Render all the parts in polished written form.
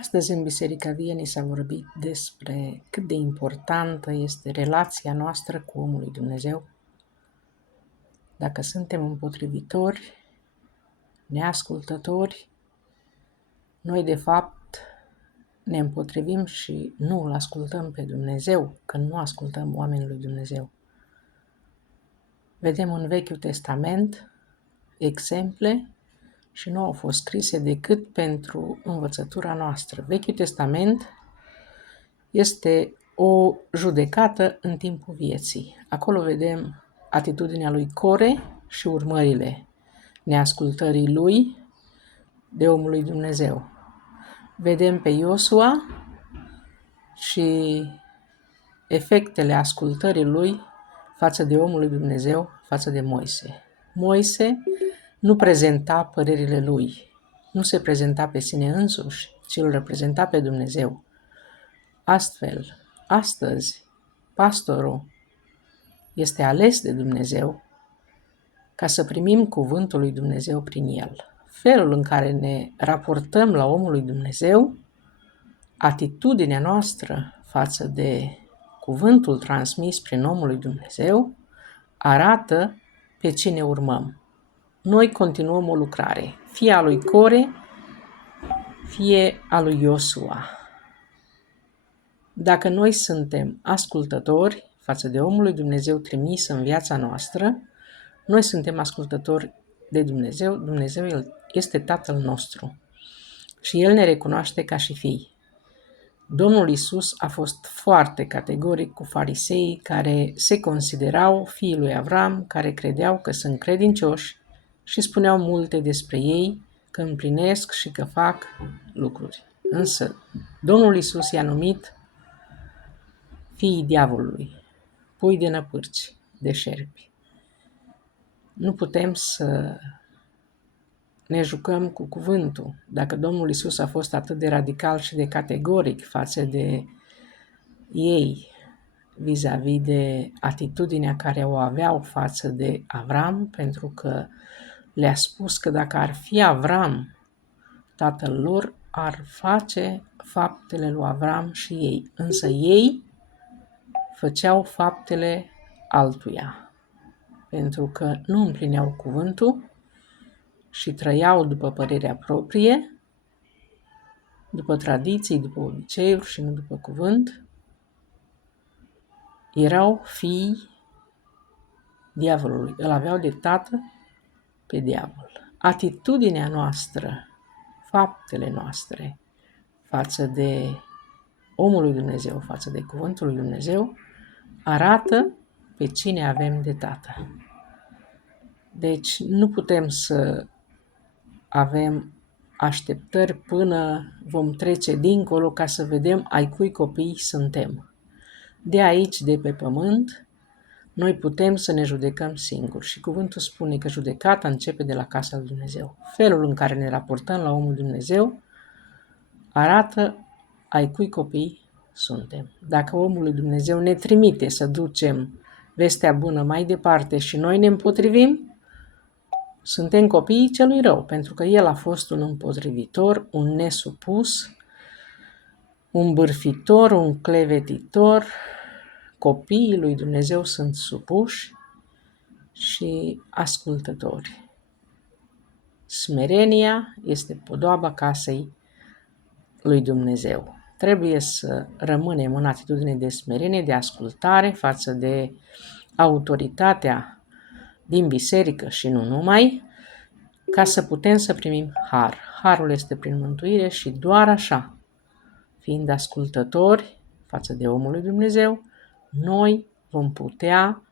Astăzi în Biserica Vienii s-a vorbit despre cât de importantă este relația noastră cu omul lui Dumnezeu. Dacă suntem împotrivitori, neascultători, noi de fapt ne împotrivim și nu îl ascultăm pe Dumnezeu, când nu ascultăm oamenii lui Dumnezeu. Vedem în Vechiul Testament exemple și nu au fost scrise decât pentru învățătura noastră. Vechiul Testament este o judecată în timpul vieții. Acolo vedem atitudinea lui Core și urmările neascultării lui de omul lui Dumnezeu. Vedem pe Iosua și efectele ascultării lui față de omul lui Dumnezeu, față de Moise. Moise nu prezenta părerile lui, nu se prezenta pe sine însuși, ci îl reprezenta pe Dumnezeu. Astfel, astăzi, pastorul este ales de Dumnezeu ca să primim cuvântul lui Dumnezeu prin el. Felul în care ne raportăm la omul lui Dumnezeu, atitudinea noastră față de cuvântul transmis prin omul lui Dumnezeu, arată pe cine urmăm. Noi continuăm o lucrare, fie a lui Core, fie a lui Iosua. Dacă noi suntem ascultători față de omul lui Dumnezeu trimis în viața noastră, noi suntem ascultători de Dumnezeu, Dumnezeu este Tatăl nostru și El ne recunoaște ca și fii. Domnul Iisus a fost foarte categoric cu fariseii care se considerau fiii lui Avram, care credeau că sunt credincioși și spuneau multe despre ei, că împlinesc și că fac lucruri. Însă Domnul Iisus i-a numit fiii diavolului, pui de năpârci, de șerpi. Nu putem să ne jucăm cu cuvântul. Dacă Domnul Iisus a fost atât de radical și de categoric față de ei, vis-a-vis de atitudinea care o aveau față de Avram, pentru că le-a spus că dacă ar fi Avram tatăl lor, ar face faptele lui Avram și ei. Însă ei făceau faptele altuia, pentru că nu împlineau cuvântul și trăiau după părerea proprie, după tradiții, după obiceiuri și nu după cuvânt. Erau fii diavolului, îl aveau de tată pe diavol. Atitudinea noastră, faptele noastre față de omul lui Dumnezeu, față de cuvântul lui Dumnezeu, arată pe cine avem de tată. Deci nu putem să avem așteptări până vom trece dincolo ca să vedem ai cui copii suntem. De aici, de pe pământ, noi putem să ne judecăm singuri și cuvântul spune că judecata începe de la casa lui Dumnezeu. Felul în care ne raportăm la omul Dumnezeu arată ai cui copii suntem. Dacă omul lui Dumnezeu ne trimite să ducem vestea bună mai departe și noi ne împotrivim, suntem copiii celui rău, pentru că el a fost un împotrivitor, un nesupus, un bârfitor, un clevetitor. Copiii lui Dumnezeu sunt supuși și ascultători. Smerenia este podoaba casei lui Dumnezeu. Trebuie să rămânem în atitudine de smerenie, de ascultare față de autoritatea din biserică și nu numai, ca să putem să primim har. Harul este prin mântuire și doar așa, fiind ascultători față de omul lui Dumnezeu, noi vom putea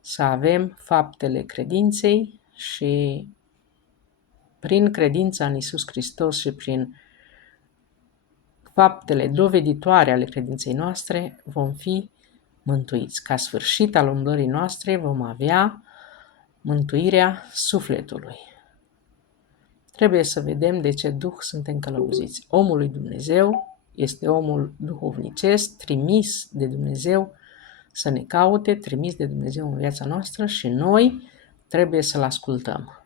să avem faptele credinței și prin credința în Iisus Hristos și prin faptele doveditoare ale credinței noastre vom fi mântuiți. Ca sfârșit al umblării noastre vom avea mântuirea sufletului. Trebuie să vedem de ce duh suntem călăuziți. Omul lui Dumnezeu este omul duhovnicesc, trimis de Dumnezeu să ne caute, trimis de Dumnezeu în viața noastră și noi trebuie să-L ascultăm.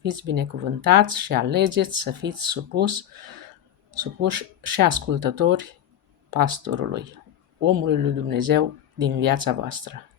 Fiți binecuvântați și alegeți să fiți supuși și ascultători pastorului, omului lui Dumnezeu din viața voastră.